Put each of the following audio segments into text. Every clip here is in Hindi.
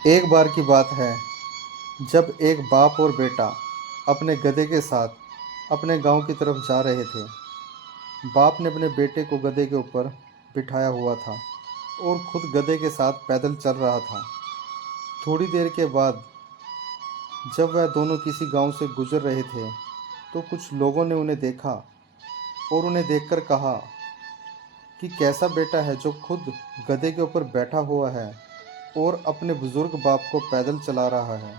एक बार की बात है, जब एक बाप और बेटा अपने गधे के साथ अपने गांव की तरफ जा रहे थे। बाप ने अपने बेटे को गधे के ऊपर बिठाया हुआ था और खुद गधे के साथ पैदल चल रहा था। थोड़ी देर के बाद जब वह दोनों किसी गांव से गुजर रहे थे, तो कुछ लोगों ने उन्हें देखा और उन्हें देखकर कहा कि कैसा बेटा है जो खुद गधे के ऊपर बैठा हुआ है और अपने बुजुर्ग बाप को पैदल चला रहा है।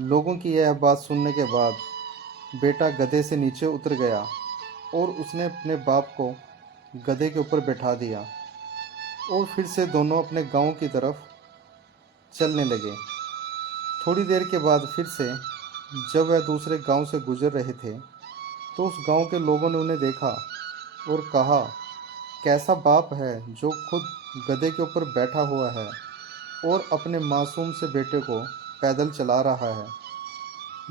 लोगों की यह बात सुनने के बाद बेटा गधे से नीचे उतर गया और उसने अपने बाप को गधे के ऊपर बैठा दिया और फिर से दोनों अपने गांव की तरफ चलने लगे। थोड़ी देर के बाद फिर से जब वह दूसरे गांव से गुजर रहे थे, तो उस गांव के लोगों ने उन्हें देखा और कहा, कैसा बाप है जो खुद गधे के ऊपर बैठा हुआ है और अपने मासूम से बेटे को पैदल चला रहा है।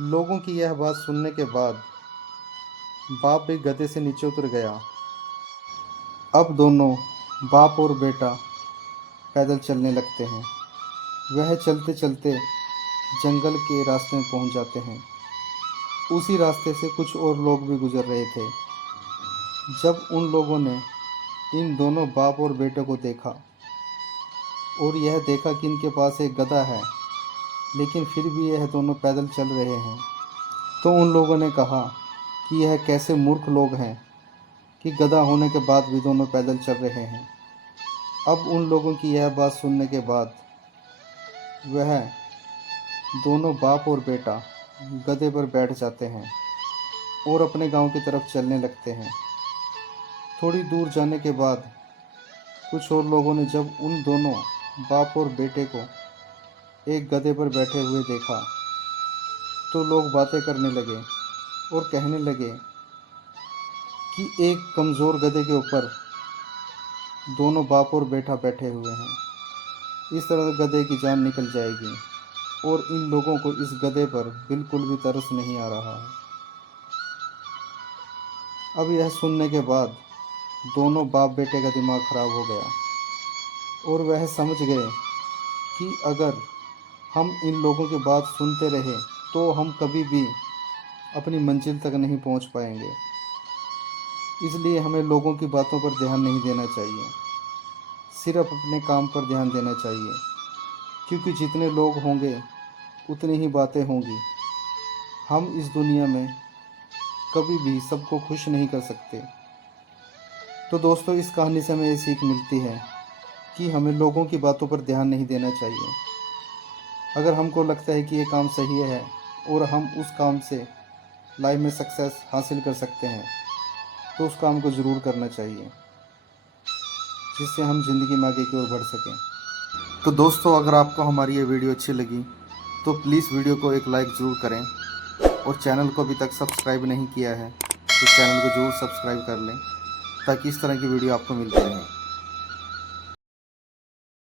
लोगों की यह बात सुनने के बाद बाप भी गधे से नीचे उतर गया। अब दोनों बाप और बेटा पैदल चलने लगते हैं। वह चलते चलते जंगल के रास्ते में पहुंच जाते हैं। उसी रास्ते से कुछ और लोग भी गुजर रहे थे। जब उन लोगों ने इन दोनों बाप और बेटे को देखा और यह देखा कि इनके पास एक गधा है, लेकिन फिर भी यह दोनों पैदल चल रहे हैं, तो उन लोगों ने कहा कि यह कैसे मूर्ख लोग हैं कि गधा होने के बाद भी दोनों पैदल चल रहे हैं। अब उन लोगों की यह बात सुनने के बाद वह दोनों बाप और बेटा गधे पर बैठ जाते हैं और अपने गांव की तरफ चलने लगते हैं। थोड़ी दूर जाने के बाद कुछ और लोगों ने जब उन दोनों बाप और बेटे को एक गधे पर बैठे हुए देखा, तो लोग बातें करने लगे और कहने लगे कि एक कमज़ोर गधे के ऊपर दोनों बाप और बेटा बैठे हुए हैं, इस तरह गधे की जान निकल जाएगी। और इन लोगों को इस गधे पर बिल्कुल भी तरस नहीं आ रहा है। अब यह सुनने के बाद दोनों बाप बेटे का दिमाग खराब हो गया और वह समझ गए कि अगर हम इन लोगों की बात सुनते रहे तो हम कभी भी अपनी मंजिल तक नहीं पहुंच पाएंगे। इसलिए हमें लोगों की बातों पर ध्यान नहीं देना चाहिए, सिर्फ अपने काम पर ध्यान देना चाहिए, क्योंकि जितने लोग होंगे उतनी ही बातें होंगी। हम इस दुनिया में कभी भी सबको खुश नहीं कर सकते। तो दोस्तों, इस कहानी से हमें ये सीख मिलती है कि हमें लोगों की बातों पर ध्यान नहीं देना चाहिए। अगर हमको लगता है कि ये काम सही है और हम उस काम से लाइफ में सक्सेस हासिल कर सकते हैं, तो उस काम को ज़रूर करना चाहिए, जिससे हम ज़िंदगी में आगे की ओर बढ़ सकें। तो दोस्तों, अगर आपको हमारी ये वीडियो अच्छी लगी तो प्लीज़ वीडियो को एक लाइक ज़रूर करें, और चैनल को अभी तक सब्सक्राइब नहीं किया है तो चैनल को ज़रूर सब्सक्राइब कर लें, ताकि इस तरह की वीडियो आपको मिलती रहे।